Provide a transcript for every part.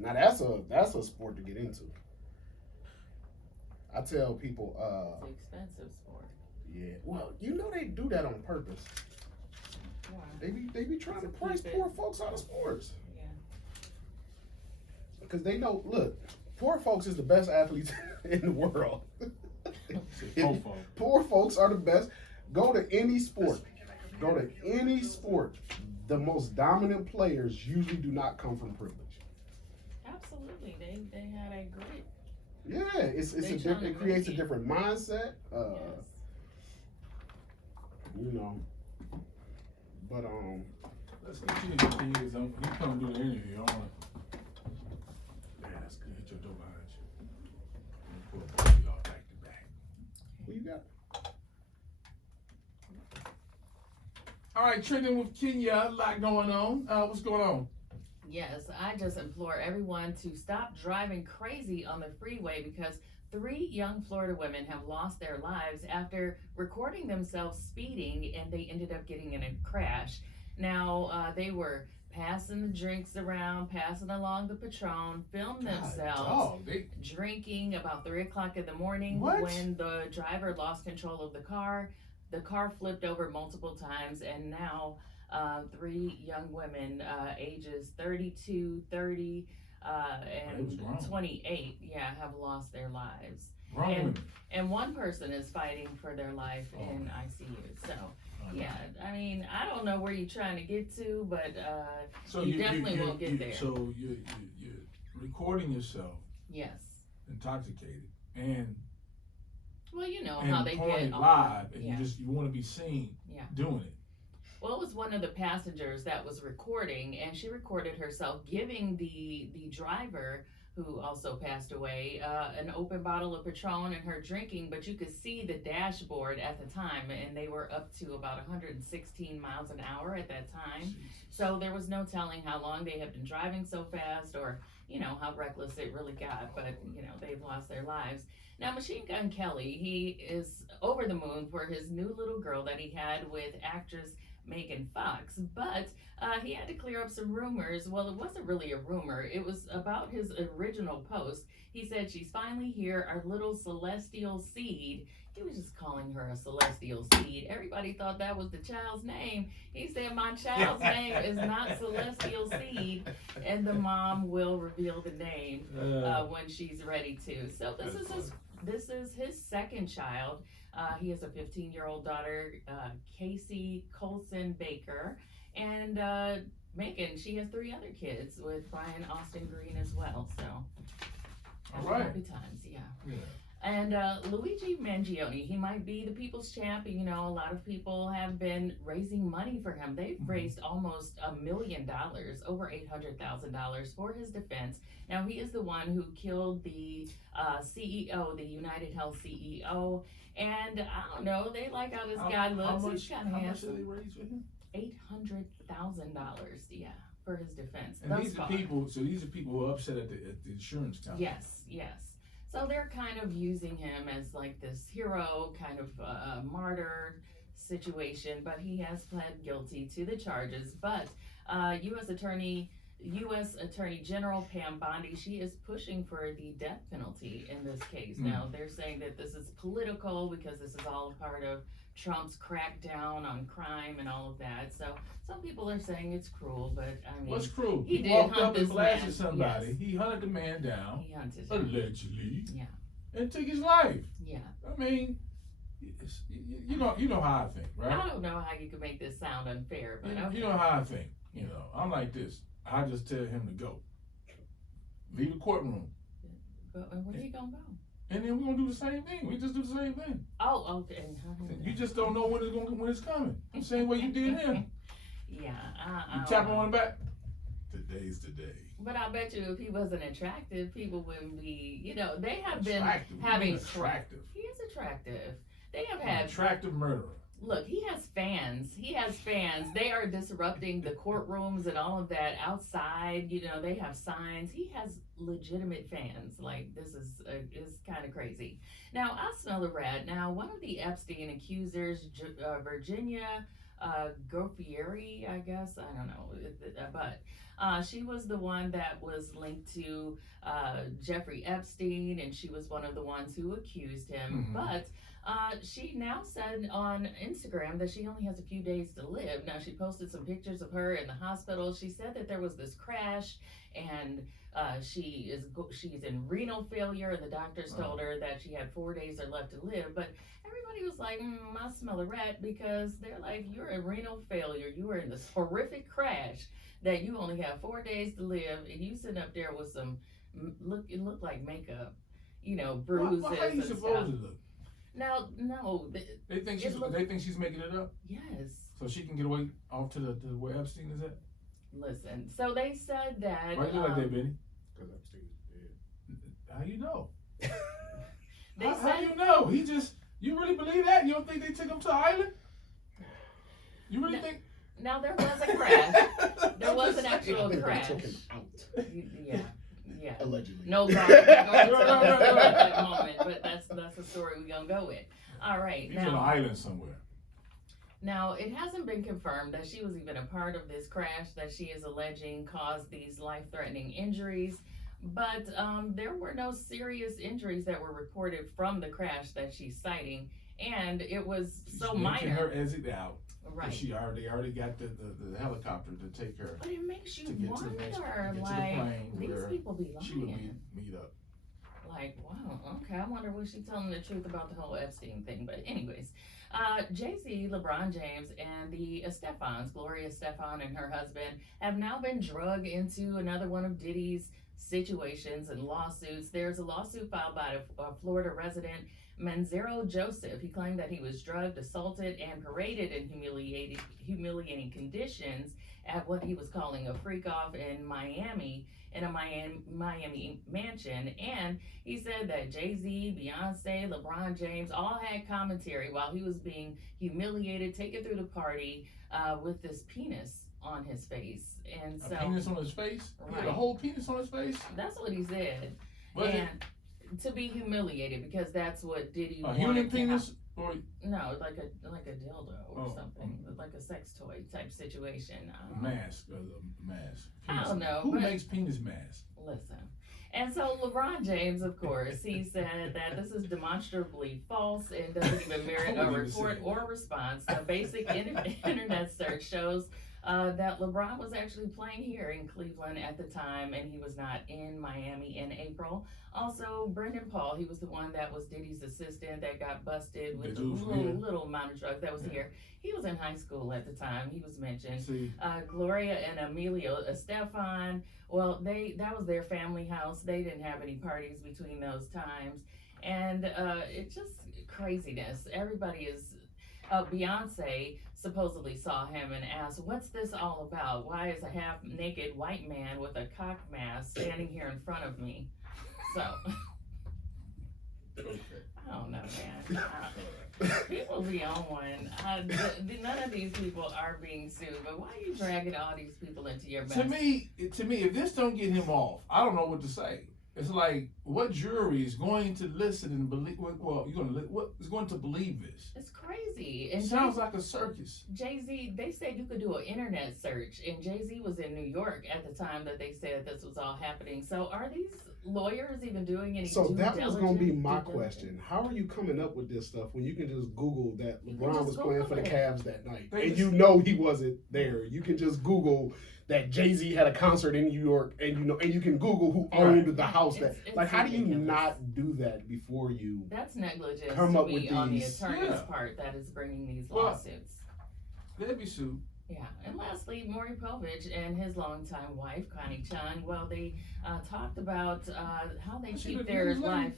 that's a sport to get into. I tell people, It's an expensive sport. yeah, well, they do that on purpose. Why? They be trying to price keep it. poor folks out of sports Yeah. because they know. Look, poor folks is the best athletes in the world. Poor folks are the best. Go to any sport. Go to any sport. The most dominant players usually do not come from privilege. Absolutely. They had a great. Yeah, it creates a different mindset. Yes. You know, but Let's continue to kids. You come do the interview. I want to. Man, that's good. Hit your door behind you. Put y'all back to back. who you got? All right, trending with Kenya. A lot going on. What's going on? Yes, I just implore everyone to stop driving crazy on the freeway because 3 young Florida women have lost their lives after recording themselves speeding and they ended up getting in a crash. Now, they were passing the drinks around, passing along the Patron, filmed themselves drinking about 3 o'clock in the morning. What? When the driver lost control of the car. The car flipped over multiple times, and now 3 young women, ages 32, 30, and 28, have lost their lives. And one person is fighting for their life in ICU. So, I mean, I don't know where you're trying to get to, but you definitely won't get there. So you're recording yourself. Yes. Intoxicated and. Well, you know how they get live, and you want to be seen doing it. Well, it was one of the passengers that was recording, and she recorded herself giving the driver, who also passed away, an open bottle of Patron and her drinking, but you could see the dashboard at the time, and they were up to about 116 miles an hour at that time. Jesus. So there was no telling how long they had been driving so fast or, how reckless it really got, but, they've lost their lives. Now, Machine Gun Kelly, he is over the moon for his new little girl that he had with actress Megan Fox, but he had to clear up some rumors. Well, it wasn't really a rumor. It was about his original post. He said, "She's finally here, our little celestial seed." He was just calling her a celestial seed. Everybody thought that was the child's name. He said, "My child's name is not Celestial Seed," and the mom will reveal the name when she's ready to. So this is his second child. He has a 15-year-old daughter, Casey Colson Baker, and Megan. She has 3 other kids with Brian Austin Green as well. So happy times, yeah. And Luigi Mangione, he might be the people's champ. A lot of people have been raising money for him. They've raised almost $1 million, over $800,000 for his defense. Now, he is the one who killed the CEO, the United Health CEO. And I don't know, they like how this guy looks. He's kind of handsome. How much did they raise for him? $800,000, for his defense. And these are people who are upset at the insurance company. Yes. So they're kind of using him as like this hero, kind of martyr situation, but he has pled guilty to the charges. But U.S. Attorney General Pam Bondi, she is pushing for the death penalty in this case. Now, they're saying that this is political because this is all part of Trump's crackdown on crime and all of that. So some people are saying it's cruel, but I mean, what's cruel? He walked did up and blasted man. somebody. Yes. He hunted the man down. He hunted him. Allegedly. Yeah. And took his life. Yeah. I mean, you know how I think, right? I don't know how you could make this sound unfair, but okay. You know how I think. I'm like this. I just tell him to go. Leave the courtroom. But where are you gonna go? And then we're gonna do the same thing. We just do the same thing. Oh, okay. You just don't know when it's coming. The same way you did him. Yeah. You tap him on the back. Today's the day. But I bet you if he wasn't attractive, people wouldn't be. They have been attractive. having attractive. He is attractive. They have An had attractive murderer. Look, he has fans. They are disrupting the courtrooms and all of that outside. They have signs. He has legitimate fans. Like, this is kind of crazy. Now, I smell a rat. Now, one of the Epstein accusers, Virginia Goffieri, I guess, I don't know, but She was the one that was linked to Jeffrey Epstein, and she was one of the ones who accused him. Mhm. But she now said on Instagram that she only has a few days to live. Now, she posted some pictures of her in the hospital. She said that there was this crash, and she's in renal failure, and the doctors told her that she had 4 days left to live. But everybody was like, I smell a rat, because they're like, you're in renal failure. You were in this horrific crash that you only have 4 days to live, and you sitting up there with some it looked like makeup, bruises How you and supposed stuff. to look? Now, no, They think she's making it up, yes. so she can get away off to where Epstein is at. Listen, so they said that. Why you look like that, Benny? Because Epstein's dead. How you know? They how said, you know? You really believe that? You don't think they took him to an island? You really No. think? now there was a crash. There was an actual I think they crash. took him out, Yeah. allegedly. No, going to that moment, but that's the story we're gonna go with. All right, He's on an island somewhere. now it hasn't been confirmed that she was even a part of this crash that she is alleging caused these life-threatening injuries, but there were no serious injuries that were reported from the crash that she's citing, and it was so She's making minor. her exit out. Right. She already got the helicopter to take her. But it makes you To get to wonder, the next- to get to the like, plane these where people be She would lying. meet up. Like, wow, okay, I wonder was she telling the truth about the whole Epstein thing. But anyways, Jay-Z, LeBron James, and the Estefans, Gloria Estefan and her husband, have now been drug into another one of Diddy's situations and lawsuits. There's a lawsuit filed by a Florida resident, Manzero Joseph. He claimed that he was drugged, assaulted, and paraded in humiliating conditions at what he was calling a freak off in Miami, in a Miami mansion. And he said that Jay-Z, Beyonce, LeBron James all had commentary while he was being humiliated, taken through the party with this penis on his face. And A so penis on his face? He had a Right. whole penis on his face? that's what he said. Was it And to be humiliated, because that's what Diddy a wanted human to penis? Or no, like a dildo or Oh, something, like a sex toy type situation. I a don't know. mask? A mask. I don't know, Who but- makes penis masks? Listen. And so LeBron James, of course, he said that this is demonstrably false and doesn't even merit I a wouldn't even report say or response. A basic internet search shows that LeBron was actually playing here in Cleveland at the time, and he was not in Miami in April. Also, Brendan Paul, he was the one that was Diddy's assistant that got busted with The the dude from here? little amount of drugs that was Yeah. here. He was in high school at the time. He was mentioned. See, Gloria and Emilio Estefan, well, that was their family house. They didn't have any parties between those times. And it's just craziness. Everybody is, Beyonce supposedly saw him and asked, what's this all about? Why is a half naked white man with a cock mask standing here in front of me? So, I don't know, man. People be on one. None of these people are being sued, but why are you dragging all these people into your mess? to me, if this don't get him off, I don't know what to say. It's like, what jury is going to listen and believe? Well, what is going to believe this? It's crazy. It And sounds like a circus. Jay-Z, they said you could do an internet search, and Jay-Z was in New York at the time that they said this was all happening. So are these lawyers even doing any So due that was going to be diligence? my Due diligence? question. How are you coming up with this stuff when you can just Google that You can LeBron just was playing for the Google it. Cavs that night, They and just- you know he wasn't there? You can just Google that Jay-Z had a concert in New York, and and you can Google who owned the house. It's Like, how do you ridiculous. not do that before you? That's negligence Come to up me with on the these? attorney's Yeah. part that is bringing these Well, lawsuits. They'd be sued. Yeah, and lastly, Maury Povich and his longtime wife, Connie Chung, well, they talked about how they Was she keep the their news lady? life.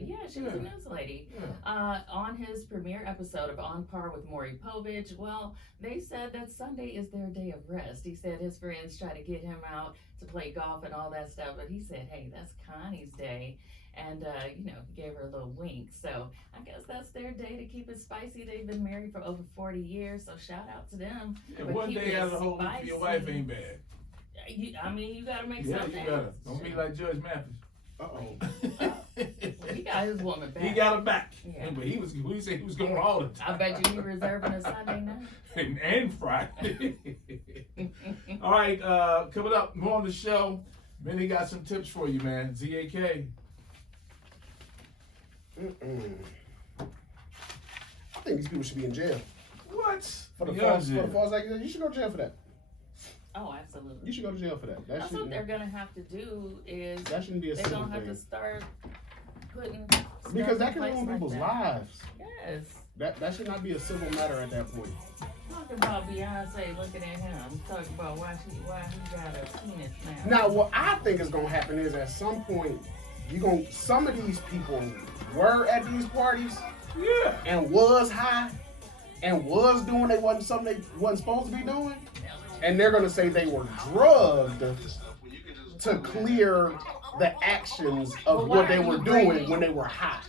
Yeah, she was a Yeah. news lady. Yeah. On his premiere episode of On Par with Maury Povich, well, they said that Sunday is their day of rest. He said his friends try to get him out to play golf and all that stuff, but he said, hey, that's Connie's day. And, he gave her a little wink. So I guess that's their day to keep it spicy. They've been married for over 40 years, so shout out to them. Yeah, But one keep day it out of the whole week for your wife spicy. ain't bad. You gotta make Yeah, something. you gotta. Don't be like Judge Mathis. Uh-oh. He got his woman back. He got her back. Yeah. But he said he was going all the time. I bet you he reserving a Sunday night. and Friday. All right, coming up, more on the show. Benny got some tips for you, man. ZAK. I think these people should be in jail. What? For the Yeah, false accusation. You should go to jail for that. Oh, absolutely. You should go to jail for that. That's what they're gonna have to do is That shouldn't be a they're civil gonna have thing. to start putting Because stuff that in can place ruin like people's that. lives. Yes. That should not be a civil matter at that point. Talking about Beyonce looking at him, talking about why he got a penis now. Now, what I think is gonna happen is at some point, some of these people were at these parties Yeah. and was high and was doing something they wasn't supposed to be doing, and they're gonna say they were drugged to clear the actions But of why what they are were you doing bringing- when they were high.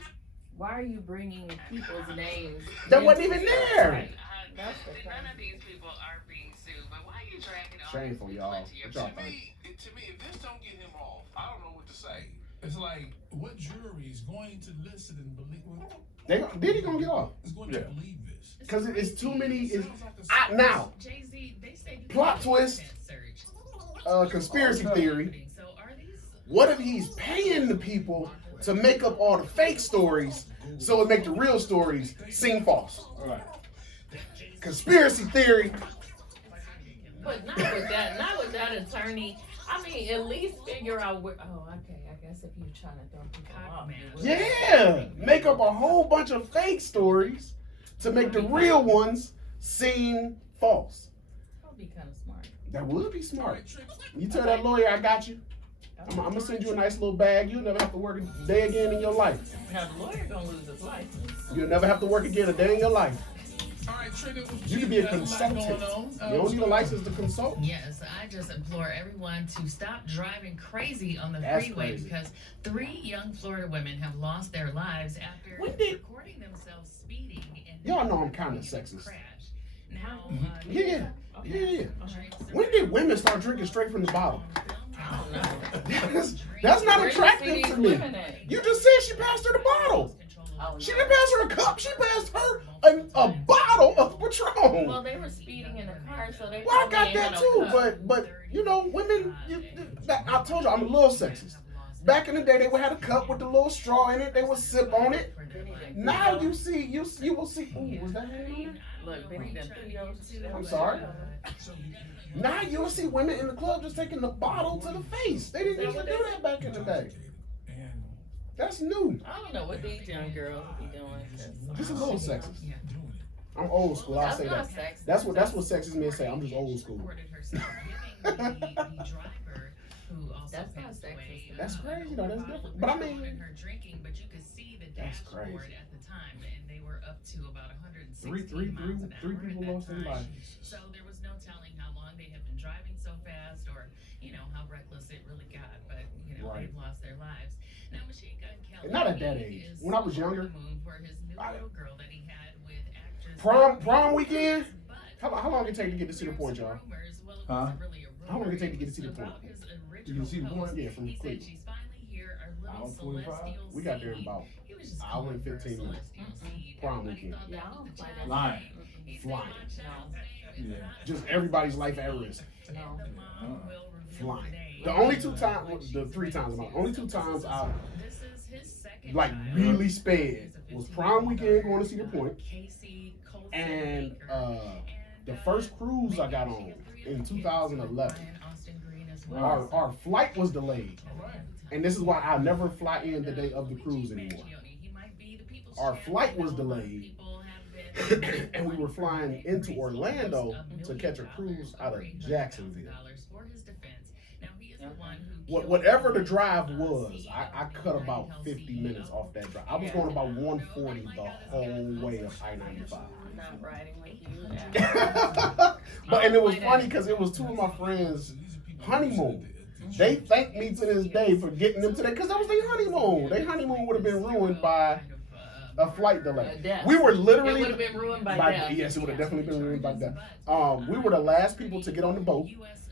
Why are you bringing people's names? That wasn't even there. Right. That's the None of these people are being sued, but why are you dragging all Shameful, these y'all. people into your What y'all business? think? To me, if this don't get him off, I don't know what to say. It's like, what jury is going to listen and believe? Diddy gonna get off Is going Yeah. to believe this? because it's too many. Sounds like a Now Jay-Z, they said you Plot can't twist. make that surge. conspiracy theory. So are these What if he's paying the people to make up all the fake stories so it make the real stories seem false? All right. Conspiracy theory. But not with that attorney. I mean, at least figure out where. Oh, okay. I guess if you're trying to throw people off, you would. Yeah, make up a whole bunch of fake stories to make the real ones seem false. That would be kind of smart. That would be All smart. right, Trick. You tell that lawyer, I got you. I'm gonna send you a nice little bag. You'll never have to work a day again in your life. Now the lawyer gonna lose his license. You'll never have to work again a day in your life. All right, Trick. You can be a consultant. You don't need a license to consult. Yes, I just implore everyone to stop driving crazy on the That's freeway crazy. because 3 young Florida women have lost their lives after When did- recording themselves speeding and Y'all know I'm kinda sexist. crash. Now, Yeah, Okay. yeah. When did women start drinking straight from the bottle? I don't know. That's not Where you see attractive these to me. women at? You just said she passed her the bottle. Oh, She no. didn't pass her a cup. She passed her a bottle of Patron. Well, they were speeding in the car, so they. Well, I probably got ain't that had too, no cup. but you know, women. I told you I'm a little sexist. Back in the day, they would have a cup with the little straw in it. They would sip on it. Now you see, you will see. Ooh, was that hand on there? Look, Benny done threw yours. I'm sorry. Now you'll see women in the club just taking the bottle to the face. They didn't used to do that back in the day. And That's new. I don't know what these young girls be doing. This is a little sexist. doing it. I'm old school. I'll That's say not that. sexist. That's what sexist men say. I'm just old school. Reported herself giving the driver who also That's not passed away, sexist. That's crazy, though. That's bottle of different. But I Patron mean- in her drinking, but you could see the That's dashboard crazy. at the time, and they were up to about 160 Three miles an people hour at that lost their time. lives. So there was no telling how long they had been driving so fast, or how reckless it really got. But Right. they've lost their lives. Now Machine Gun Kelly. And not at that he age. is When I was over younger, the moon for his new little girl that he had with actress. Prom weekend. But How long it take to get to see the point, y'all? rumors, well, it Huh? wasn't really a How long rumor, it take to get to see the was point? about his You can see the original point? post. Yeah, from He said Cleveland. she's finally here, our little Hour 45? celestial We got there in seed." about He was just hour calling and her a 15 minutes. celestial seed. Prom Everybody weekend. thought that Yeah, I was don't the play child's Lying. name. He said, Flying. "My child's name is Yeah. not Just everybody's life at risk. and the mom will reveal Flying. the name. The only two times, the three times, only two times I This is his second like child. really sped was prom weekend going to see the point, Casey Colson and Baker. the first cruise I got on in 2011. Austin Green as well. Our flight was delayed, All right. and this is why I'll never fly in the day of the cruise anymore. Our flight was delayed, and we were flying into Orlando to catch a cruise out of Jacksonville. Whatever the drive was, I cut about 50 minutes off that drive. I was going about 140 the whole way of I-95. I'm not riding with you. But and it was funny because it was two of my friends' honeymoon. They thanked me to this day for getting them to that because that was their honeymoon. Their honeymoon would have been ruined by a flight delay. Death. We were It literally would have been ruined by death. yes, it would have definitely been ruined by death. We were the last people to get on the boat.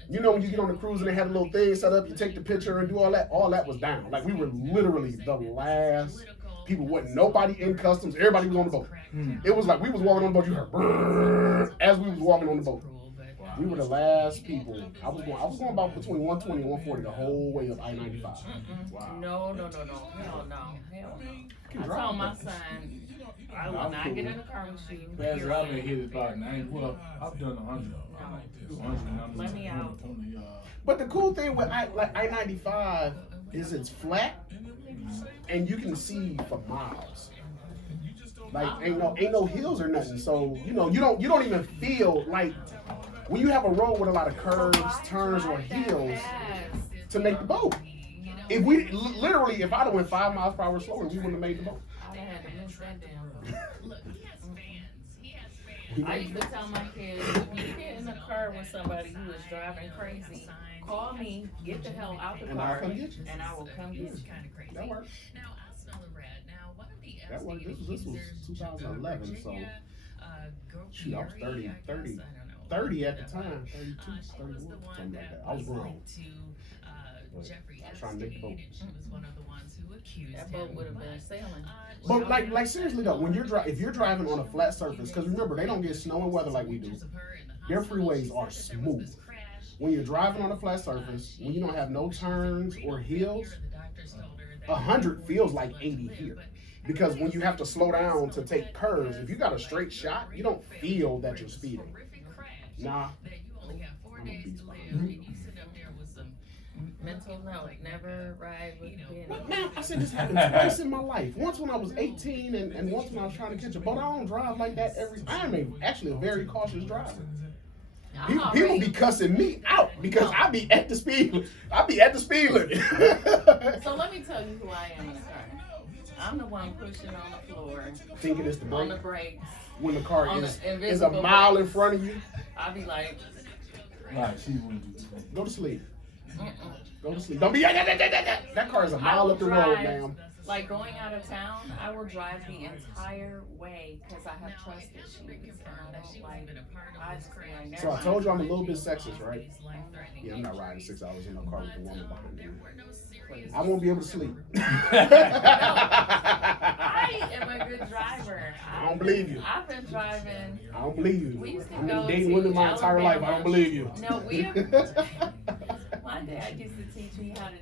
You know when you get on the cruise and they had a little thing set up, you take the picture and do all that was down. Like we were literally the last people. Wasn't nobody in customs. Everybody was on the boat. It was like we was walking on the boat. You heard brrr, as we was walking on the boat. We were the last people. I was going about between 120 and 140 the whole way of I-95. Wow. No. Hell no. I drive, told my son, I will not get in the car with you. Fast I've been hit about 90. Well, I've done 100. Let me out. But the cool thing with I-95 is it's flat and you can see for miles. Like ain't no hills or nothing. So you don't even feel like when you have a road with a lot of curves, turns, or hills to make the boat. If we literally, if I'd have went 5 miles per hour slower, we wouldn't have made the boat. I had to miss that damn boat. I used to tell my kids, if you get in a car with somebody who is driving crazy, call me, get the hell out the car, and I will come get you. That worked. Now I smell a red. Now one of the That worked. This was 2011, so shoot, I was 30 at the time, 32, 31, something like that. I was grown. I was trying to make the boat. She was one of the ones who accused That boat would have been sailing. But like seriously though, when if you're driving on a flat surface, because remember they don't get snow and weather like we do. Their freeways are smooth. When you're driving on a flat surface, when you don't have no turns or hills, 100 feels like 80 here. Because when you have to slow down to take curves, if you got a straight shot, you don't feel that you're speeding. Nah. Mental note, never ride with But man, I said this happened twice in my life. Once when I was 18 and once when I was trying to catch a boat. I don't drive like that I'm actually a very cautious driver. People be cussing me out because I be at the speed limit. So let me tell you who I am in the car. I'm the one pushing on the floor. Thinking it's the brake. On the brakes. When the car is a mile in front of you. I'll be like, go to sleep. Go to sleep. Don't be that car is a mile up the road, ma'am. Like going out of town, I will drive the entire way because I have trust issues. So I told you I'm a little bit sexist, right? Yeah, I'm not riding 6 hours in a car with a woman behind me. I won't be able to sleep. I am a good driver. I don't believe you. I've been driving. I don't believe you. We used to I've go been dating to women my entire life. I don't believe you. No, my dad used to teach me how to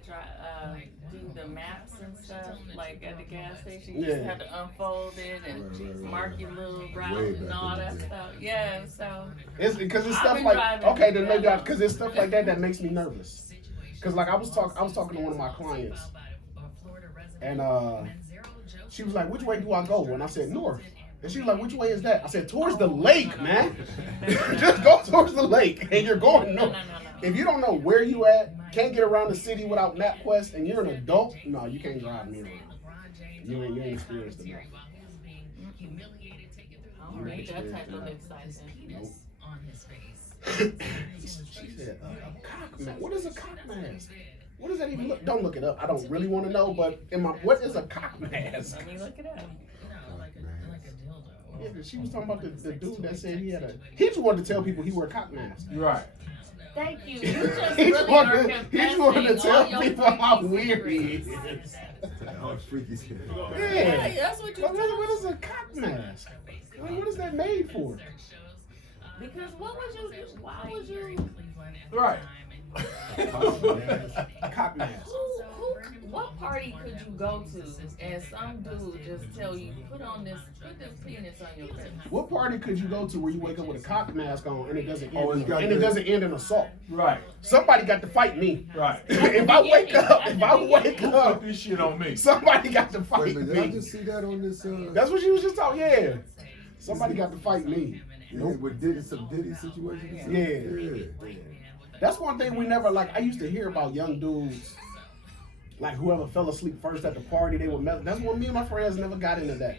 do the maps and stuff, like at the gas station. You just have to unfold it and mark your little route and all that stuff. Yeah, so it's because it's stuff like then maybe because it's stuff like that makes me nervous. Because like I was talking to one of my clients, and she was like, "Which way do I go?" And I said, "North." And she was like, "Which way is that?" I said, "Towards the lake, man. Just go towards the lake, and you're going north." No. If you don't know where you at, can't get around the city without MapQuest, and you're an adult, no, you can't drive me around. You ain't experienced enough. I don't need that type of excitement. Nope. She said, a cock mask. What is a cock mask? What does that even look? Don't look it up. I don't really want to know, but what is a cock mask? Let me look it up. Yeah, she was talking about the dude that said he just wanted to tell people he wore a cock mask. Right. Thank you. You just really are confessing he just wanted to tell people how weird he is. Yeah, that's what you what is a cock mask? What is that made for? Because why would you? Right. Cock mask. What party could you go to and some dude just tell you, put this penis on your face? What party could you go to where you wake up with a cock mask on and it doesn't end in assault? Right. Somebody got to fight me. Right. If I wake up, put this shit on me. Somebody got to fight Did me. I just see that on this? That's what she was just talking. Yeah. Somebody got to fight me. Nope. With some Diddy situation? Yeah. That's one thing we never I used to hear about young dudes. Like whoever fell asleep first at the party, they would mess. That's one me and my friends never got into that.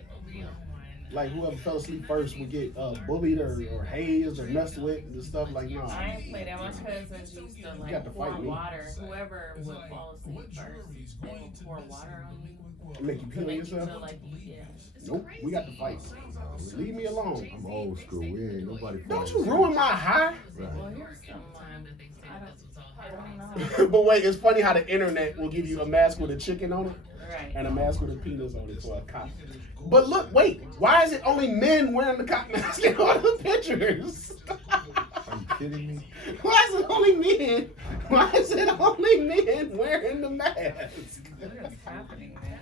Like whoever fell asleep first would get bullied or hazed or messed with and stuff like no. I ain't played that. My cousins used to pour water. Whoever would fall asleep first, they would pour water on you. Make you pee on yourself? Nope, we got to fight. Leave me alone. I'm old school. We ain't nobody. Don't you ruin my high? Well, here's some. But wait, it's funny how the internet will give you a mask with a chicken on it Right. and a mask with a penis on it for a cop. But look, wait, why is it only men wearing the cop mask in all the pictures? Are you kidding me? Why is it only men? Why is it only men wearing the mask? What is happening, man?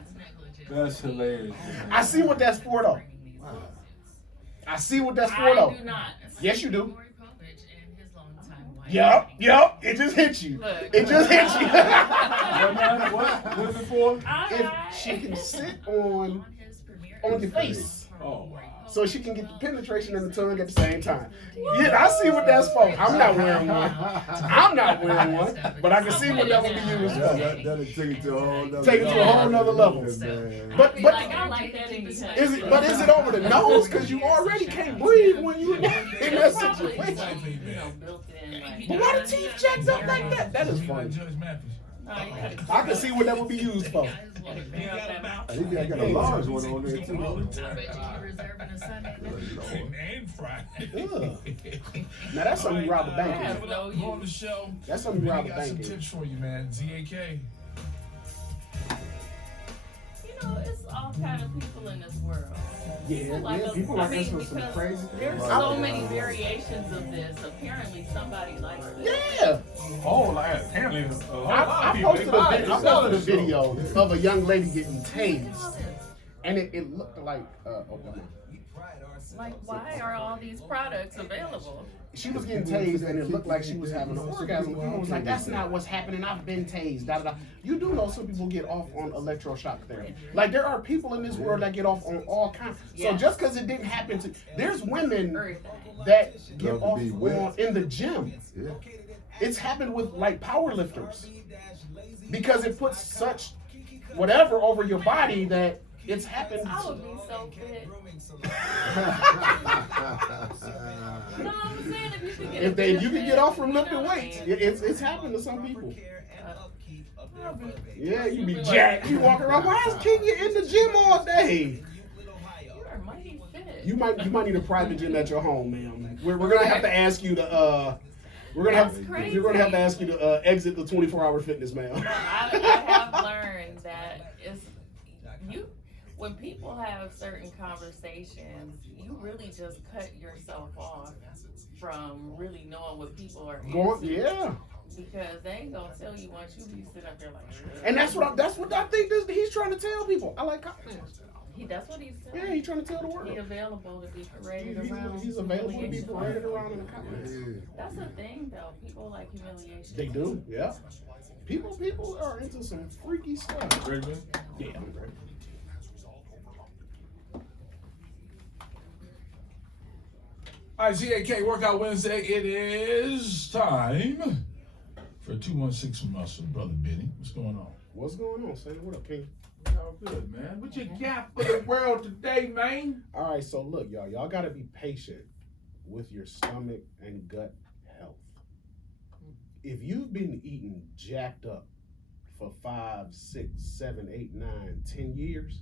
That's hilarious. Man. I see what that's for though. I see what that's for I though. do not. Yes, you do. Yep. Yep. It just hit you. Look. It just hit you. What? What's it for? If she can sit on your face, Oh, wow. so she can get the penetration and the tongue at the same time. Yeah, I see what that's for. I'm not wearing one. I'm not wearing one, but I can see what that would be used for. That'll take it to a whole nother Take it to a whole nother level. Man. But I like that anytime. is it over the nose? Because you already can't breathe when you're in that Probably, situation. built in. Like, But why the teeth jacked up like that? That is funny. Judge Mathis. no, you gotta, I can see what that would be used for. gotta clear out that mouth. I think I got a large one on there too. All the though. time. Reserving a Sunday. And Friday. Ugh. Now that's something you rob a bank Yeah. with. Go on the show. That's something you We rob a got some bank with. tips for you, man. ZAK. You know, it's all kind of people in this world. Yeah, people like us with some because crazy. there's so many variations of this. Apparently, somebody likes this. Yeah. Oh, like apparently a lot I of people, posted they buy it. I posted a video of a young lady getting tased, and it looked like Like, why are all these products available? she was getting tased, and it looked like she was having an orgasm. People was like, "That's not what's happening. I've been tased." Da da da. You do know some people get off on electroshock therapy. Like there are people in this world that get off on all kinds. So Yeah. just because it didn't happen to, there's women Everything. that get Love to off be on wet. in the gym. Yeah. It's happened with like power lifters because it puts such whatever over your body that it's happened. I would be so fit. No, I'm saying if you could get If you can get off from lifting weights, it's happened to some people. Yeah, you be jacked. You walk around. Why is Kenya in the gym all day? You are mighty fit. You might need a private gym at your home, ma'am. We're gonna have to ask you to you're gonna have to ask you to exit the 24-hour fitness, ma'am. I have learned that when people have certain conversations, you really just cut yourself off from really knowing what people are into. Yeah. Because they ain't gonna tell you once you be sit up there like. And that's what I think he's trying to tell people. I like cocktails. That's what he's saying. Yeah, he's trying to tell the world. He available to be paraded around. He's available to be paraded around in the cocktails. That's the thing, though. People like humiliation. They do, yeah. People are into some freaky stuff. Ready, man? Yeah, I'm ready. All right, ZAK Workout Wednesday. It is time for 216 Muscle. Brother Benny, what's going on? What's going on, Sam? What up, King? Y'all good, man. What you got for the world today, man? All right, so look, y'all got to be patient with your stomach and gut health. If you've been eating jacked up for 5, 6, 7, 8, 9, 10 years,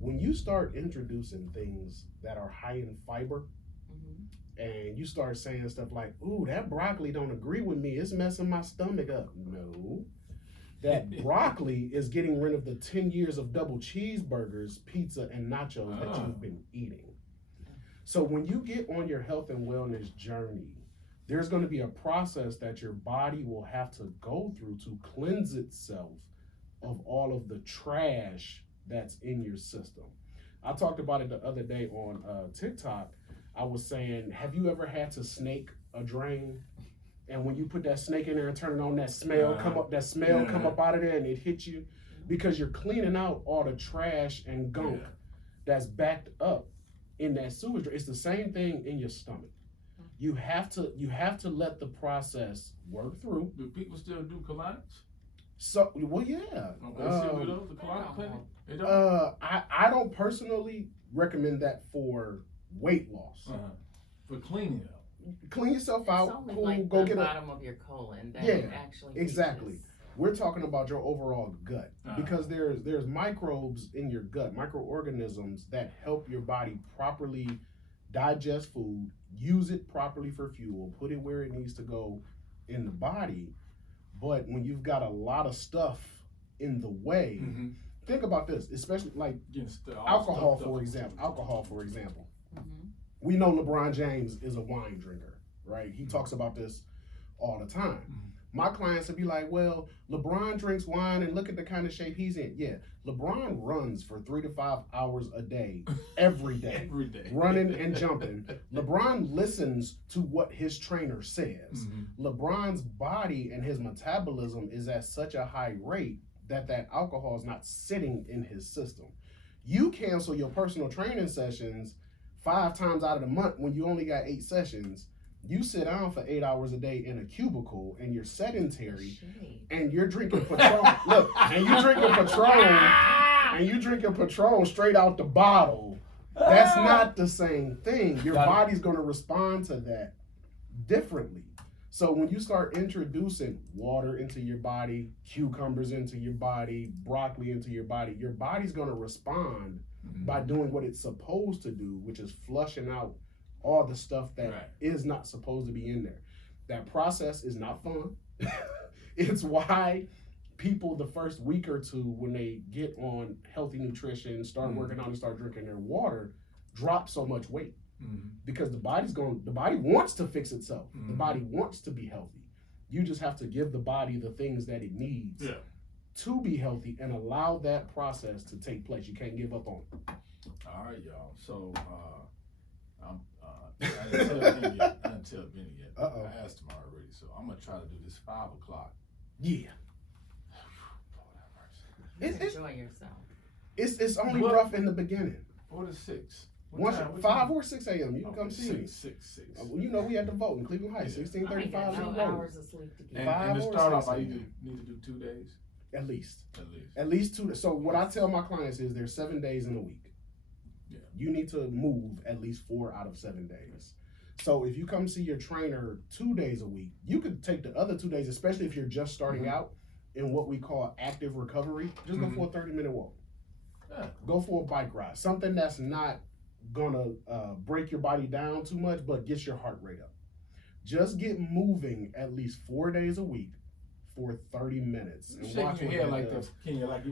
when you start introducing things that are high in fiber, and you start saying stuff like, "Ooh, that broccoli don't agree with me. It's messing my stomach up." No. That broccoli is getting rid of the 10 years of double cheeseburgers, pizza, and nachos that you've been eating. So when you get on your health and wellness journey, there's going to be a process that your body will have to go through to cleanse itself of all of the trash that's in your system. I talked about it the other day on TikTok. I was saying, have you ever had to snake a drain? And when you put that snake in there and turn it on, that smell come up out of there and it hits you because you're cleaning out all the trash and gunk that's backed up in that sewage. It's the same thing in your stomach. You have to let the process work through. Do people still do colonics? So, well, yeah. They still do those, the colonic clinic? They don't? I don't personally recommend that for weight loss. For cleaning it up. Clean yourself out. It's only Cool. like Go the get bottom of your colon that Yeah, actually exactly. reaches. We're talking about your overall gut because there's microbes in your gut, microorganisms that help your body properly digest food, use it properly for fuel, put it where it needs to go in the body. But when you've got a lot of stuff in the way, think about this, especially like alcohol, for example. We know LeBron James is a wine drinker, right? He talks about this all the time. My clients would be like, well, LeBron drinks wine and look at the kind of shape he's in. Yeah, LeBron runs for 3 to 5 hours a day, every day, running and jumping. LeBron listens to what his trainer says. LeBron's body and his metabolism is at such a high rate that alcohol is not sitting in his system. You cancel your personal training sessions 5 times out of the month when you only got 8 sessions. You sit down for 8 hours a day in a cubicle and you're sedentary and you're drinking Patron. Look, and you drinking Patron straight out the bottle. That's not the same thing. Your body's going to respond to that differently. So when you start introducing water into your body, cucumbers into your body, broccoli into your body's going to respond by doing what it's supposed to do, which is flushing out all the stuff that is not supposed to be in there. That process is not fun. It's why people the first week or two, when they get on healthy nutrition, start working out and start drinking their water, drop so much weight. Because the body wants to fix itself. The body wants to be healthy. You just have to give the body the things that it needs to be healthy and allow that process to take place. You can't give up on it. All right, y'all. So, I didn't tell Benny yet. I asked him already, so I'm gonna try to do this 5 o'clock. Yeah. Enjoy yourself. It's only rough in the beginning. 4 to 6. 5 or 6 a.m. You can come see me. 6. You know we had to vote in Cleveland Heights, 1635. No hours of sleep to get. And to start off, I need to do 2 days. At least 2. So what I tell my clients is there's 7 days in a week. Yeah. You need to move at least 4 out of 7 days. So if you come see your trainer 2 days a week, you could take the other 2 days, especially if you're just starting out in what we call active recovery. Just go for a 30-minute walk. Yeah. Go for a bike ride. Something that's not gonna break your body down too much, but gets your heart rate up. Just get moving at least 4 days a week for 30 minutes. And watch what that does.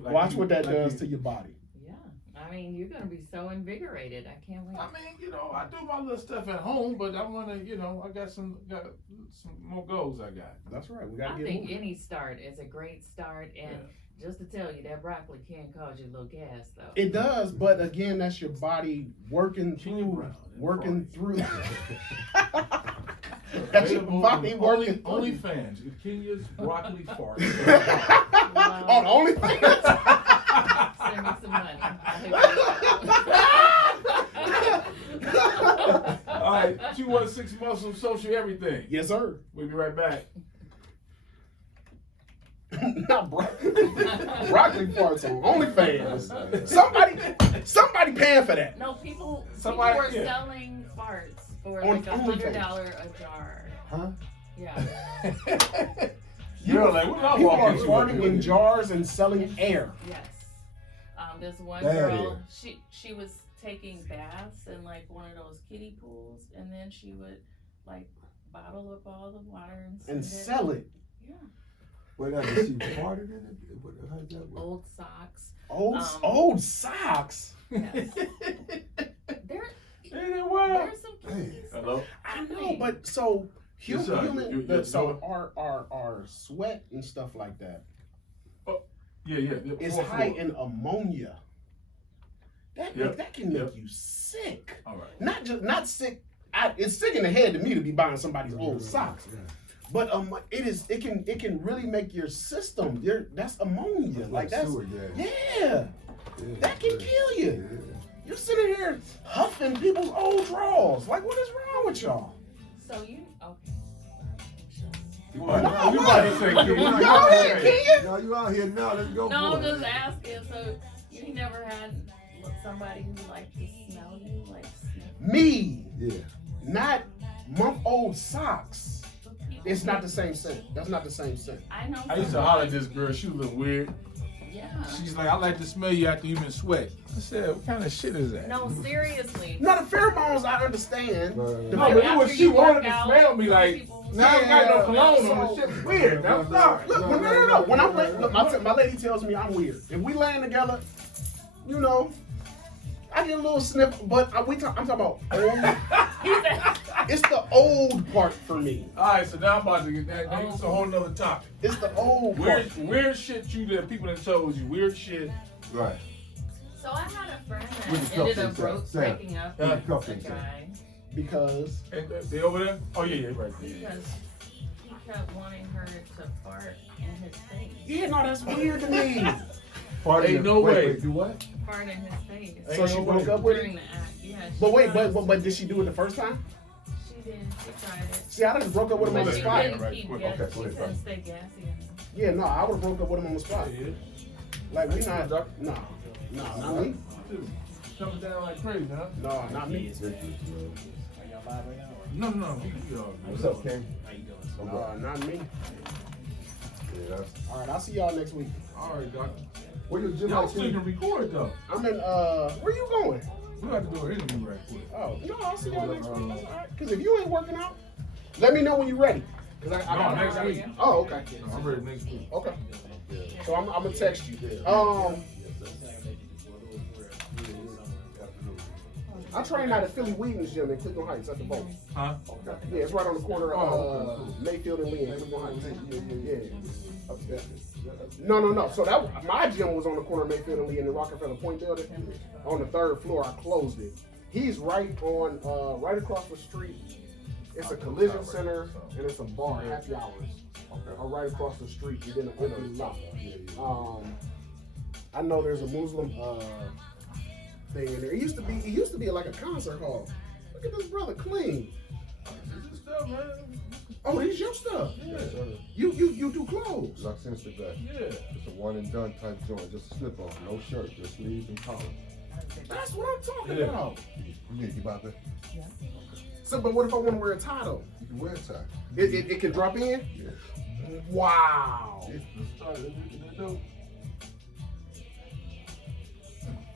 Watch what that does to your body. Yeah, I mean, you're gonna be so invigorated. I can't wait. I mean, I do my little stuff at home, but I wanna, I got some more goals I got. That's right. We gotta I get think moving. Any start is a great start, and just to tell you, that broccoli can cause you a little gas, though. It does, but again, that's your body working through. That's your body working through. OnlyFans, Kenya's broccoli fart. On OnlyFans. Send me some money. All right, 216 Muscle Social Everything. Yes, sir. We'll be right back. Not broccoli farts on OnlyFans. Somebody paying for that. No, people were selling farts for On like $100 a jar. Huh? Yeah. You're like, what People are farting in jars and selling air. Yes. This one girl, she was taking baths in like one of those kiddie pools, and then she would like bottle up all the water and sell it. Yeah. What she farted in it? How's that work? Old socks. Old socks. Yes. There's some keys. Hello? I know, but so our sweat and stuff like that. It's high in ammonia. That can make you sick. All right. Not sick. It's sick in the head to me to be buying somebody's old socks. Yeah. But it can really make your system. That's ammonia. Like that's sewer gas. Yeah. That can kill you. Yeah. You're sitting here huffing people's old drawers. Like, what is wrong with y'all? So okay. What? No, You about to say, Kenya? No, you out here now. Let's go. No, for I'm it. just asking. So you never had somebody who liked to smell you, like Me. Yeah. Not month-old socks. It's not the same scent. That's not the same scent. I know. I used to holler at this girl. She was a little weird. Yeah. She's like, I like to smell you after you've been sweat. I said, what kind of shit is that? No, seriously. No, the pheromones I understand. No, The No, Like, but pher- it was after she you wanted work to out, smell me like, people- now I got no cologne on. so- This shit's weird. I'm sorry. Look, no. When I'm look, my lady tells me I'm weird. If we laying together, you know, I get a little sniff, but I'm talking about old. He said, It's the old part for me. All right, so now I'm about to get that. That's a whole nother topic. It's the old part. Weird shit you that people that told you. Weird shit. Right. so I had a friend With that the ended up cuffs inside. breaking up Yeah. with Cuffs a inside. guy Because They over there? Oh yeah, right there. because he kept wanting her to fart in his face. yeah, no, that's weird to me. Pardon Ain't me. no way. Wait, do what? Fart in his face. So she broke up with During him. the act, yeah. she But wait, was. but did she do it the first time? She did. She tried it. See, I just broke up with him on But the she spot. couldn't right, keep quick, gas- okay, she quick, couldn't stay gassy enough. Yeah, no, I would have broke up with him on the spot. Yeah. Like we not, no, not me. Coming down like crazy, huh? No, not me. No. We all What's up, King? No, not me. Yeah, that's. All right, I'll see y'all next week. All right, Doc. Where you gym Y'all at, still King? can record though. I'm in. Where you going? We have to do an interview right quick. Oh, no, I'll see y'all next week. That's all right. Cause if you ain't working out, let me know when you're ready. Cause I No, next week. Oh, okay. No, I'm ready next week. Okay. So I'm gonna text you. I train out at Philly Wheaton's gym in Cleveland Heights at the Vault. Huh? Yeah, it's right on the corner of Oh, Mayfield and Lee in Cleveland Heights. Yeah. Upstairs. No. So that my gym was on the corner of Mayfield and Lee in the Rockefeller Point building. On the 3rd floor, I closed it. He's right on, right across the street. It's a collision center and it's a bar, happy hours. Right across the street, and then an open lot. I know there's a Muslim thing in there. It used to be like a concert hall. Look at this brother clean. This is stuff, man. Oh, these your stuff. Yeah. You do clothes. Lux Instagram. Yeah. It's a one and done type joint. Just a slip on. No shirt, just sleeves and collar. That's what I'm talking Yeah. about. You need to buy that. So, but what if I want to wear a tie though? You can wear a tie. It can drop in. Yeah. Wow.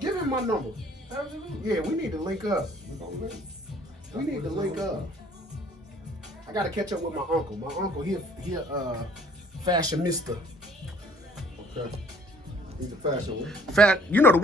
Give him my number. Absolutely. Yeah, we need to link up. We gonna link. We need to link up. I gotta catch up with my uncle. My uncle, he a fashionista. Okay. He's a fashion one. You know the women.